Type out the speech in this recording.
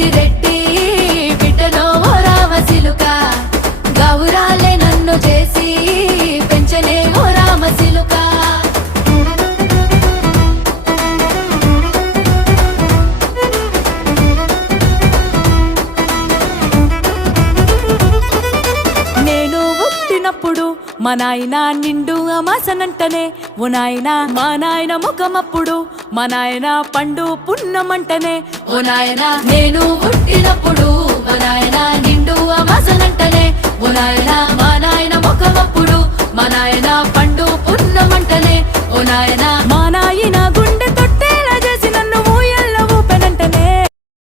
పెద్దిరెడ్డి బిడ్డలో ఓ రామసిలుక గౌరాలే నన్ను చేసి పెంచనే ఓ రామసిలుక నేను పుట్టినప్పుడు మా నాయన నిండు అమాసనంటనే ఓ నాయన మా నాయన ముఖమప్పుడు మా నాయన పండు పున్నమంటనే ఓ నాయన నేను పుట్టినప్పుడు మా నాయన నిండు అమాసనంటనే ఓ నాయన మా నాయన ముఖమప్పుడు మా నాయన పండు పున్నమంటనే ఓ నాయన మా నాయన గుండె